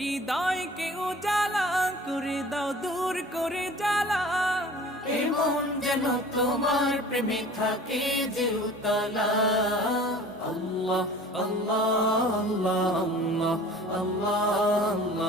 হৃদয়কে উজালা করে দাও, দূর করে জ্বালা। এমন যেন তোমার প্রেমে থাকে যে উতলা। আল্লাহ আল্লাহ আল্লাহ আল্লাহ আল্লাহ